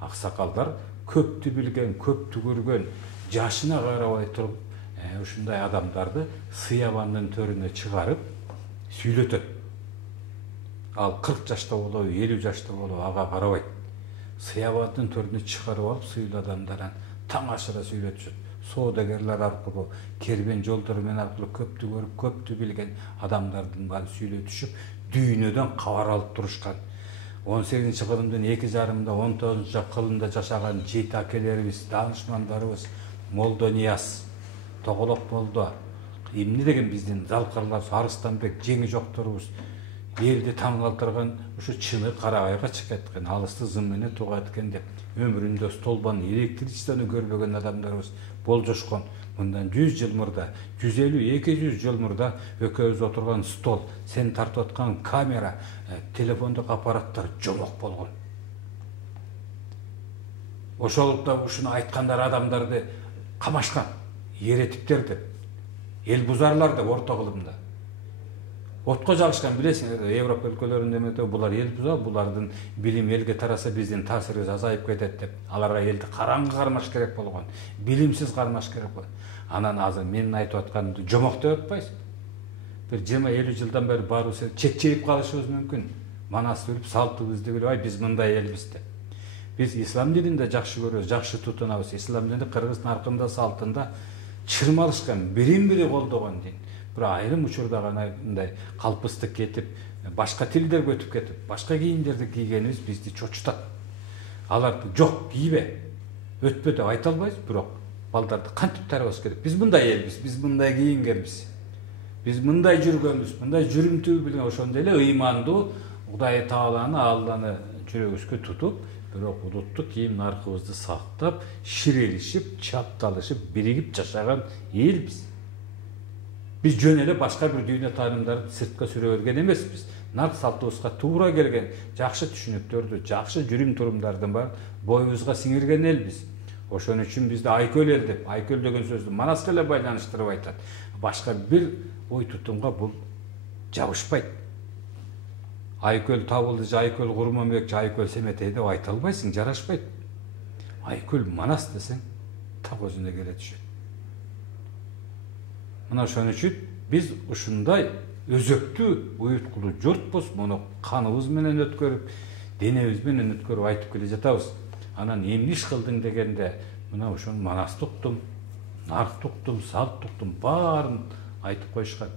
аксакалдар көптү билген, көптү көргөн, жашына карабай туруп, ушундай адамдарды сыябандын төрүнө чыгарып сүйлөтөт. Ал 40 жашта болобу, 50 жашта болобу ага карабайт. Сыябандын төрүнө чыгарып алып, сыйлуу адамдардан таң ашыра сүйлөтүшөт. Соодагерлер аркылуу, кербен жолдор менен аркылуу көптү көрүп, көптү билген адамдардын баары сүйлөтүшүп, дүйнөдөн кабар алып турушкан. 18-кылымдын 2,5-ында, 19-кылымда жашаган жейит акелерибиз, данышмандарыбыз, Молдо Нияз, Тоголок Молдо, эмне деген биздин Залкарлар, Арыстанбек, жеңи жокторубуз элди таң калтырган ушу чыны Карагайга чыгат экен, алысты зым менен тугат экен деп өмүрүндө столбанын электричествону көрбөгөн адамдарыбыз болжошкон. Мындан 100 жыл мурда, 150-200 жыл мурда экөөбүз отурган стол, сен тартып аткан камера, телефондук аппараттар жомок болгон. Ошолукта ушуну айткандар адамдарды камашкан, еретиптер деп, эл бузарлар деп орто кылымда. Отко жагышкан, билесиңер, Европа өлкөлөрүндө эмете, булар эл буза, булардын билим элге тараса биздин таасирибиз азайып кетет деп, аларга элди караңгы кармаш керек болгон, билимсиз кармаш керек болгон. Анан азыр менин айтып атканымды жомок деп атпайсыз. Бир 20-50 жылдан бери баарыбыз чекчейип калышыбыз мүмкүн. Манас билип, салтыбызды билип, ай биз мындай элбиз деп. Биз ислам дининде жакшы көрөбүз, жакшы тутунабыз. Ислам дини Кыргыз наркында, салтында чырмалышкан, бирин-бири колдогон дин. Бирок айрым учурда гана мындай калпыстык кетип, башка тилдерге өтүп кетип, башка кийимдерди кийгенибиз бизди чочутат. Аларды жок, кийбе, өтпө деп айта албайбыз, бирок балдарды кантип тарбаш керек? Биз мындай элбиз, биз мындай кийингенбиз. Биз мындай жүргөнбүз, мындай жүрүмтүү билген, ошондой эле ыймандуу Кудай Тааланы, Алланы жүрөгүбүзгө тутуп, бирок улуттук кийим наркыбызды сактап, ширелишип, чапталышып, биригип жашаган элбиз. Биз жөн эле башка бир дүйнө таанымдарды сыртка сүрө берген эмеспиз. Нарк салтыбызга туура келген, жакшы түшүнүктөрдү, жакшы жүрүм-турумдардын бар боюбузга сиңирген элбиз. Ошон үчүн бизди айкөл эл деп, айкөл деген сөздү Манаска эле байланыштырып айтат. Башка бир ой тутумга бул жабышпайт. Айкөл табылды, айкөл Курманбек, айкөл Семетей деп айта албайсың, жарашпайт. Айкөл Манас десең, так өзүнө келе түшөт. Мына ошон үчүн биз ушундай өзөктүү, уюткулуу журтпуз, муну каныбыз менен өткөрүп, денебиз менен өткөрүп айтып келе жатабыз. Анан эмне иш кылдың дегенде, мына ошону Манас туктум, нарк туктум, салт туктум, баарын айтып коюшкан.